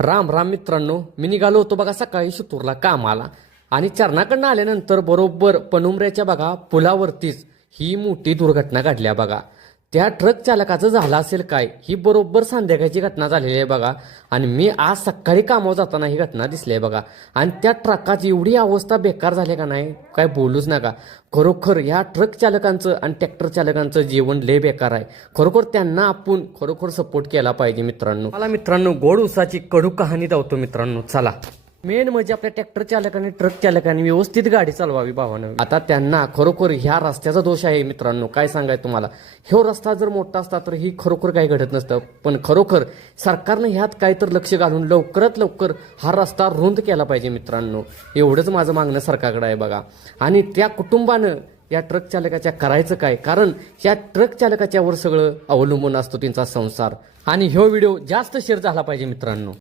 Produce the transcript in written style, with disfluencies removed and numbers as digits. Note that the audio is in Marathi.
राम राम मित्रांनो, मी निघालो होतो बघा सकाळी शितूरला कामाला आणि चरणाकडनं आल्यानंतर बरोबर पनुमऱ्याच्या बघा पुलावरतीच ही मोठी दुर्घटना घडल्या बघा. त्या ट्रक चालकाचं झालं असेल काय, ही बरोबर संध्याकाळची घटना झालेली आहे बघा. आणि मी आज सकाळी कामावर जाताना ही घटना दिसली आहे बघा. आणि त्या ट्रकाची एवढी अवस्था बेकार झाली का नाही, काय बोलूच नका. खरोखर ह्या ट्रक चालकांचं आणि ट्रॅक्टर चालकांचं जीवन लय बेकार आहे. खरोखर त्यांना आपण खरोखर सपोर्ट केला पाहिजे मित्रांनो. मला मित्रांनो गोड उसाची कडू कहाणी दावतो मित्रांनो. चला, मेन म्हणजे आपल्या ट्रॅक्टर चालकांनी ट्रक चालकांनी व्यवस्थित गाडी चालवावी भावानं. आता त्यांना खरोखर ह्या रस्त्याचा दोष आहे मित्रांनो. काय सांगायचं तुम्हाला, ह्यो रस्ता जर मोठा असता तर ही खरोखर काही घडत नसतं. पण खरोखर सरकारनं ह्यात काय तर लक्ष घालून लवकरात लवकर हा रस्ता रुंद केला पाहिजे मित्रांनो. एवढंच माझं मागणं सरकारकडे आहे बघा. आणि त्या कुटुंबानं या ट्रक चालकाच्या करायचं काय, कारण या ट्रक चालकाच्यावर सगळं अवलंबून असतो त्यांचा संसार. आणि ह्यो व्हिडिओ जास्त शेअर झाला पाहिजे मित्रांनो.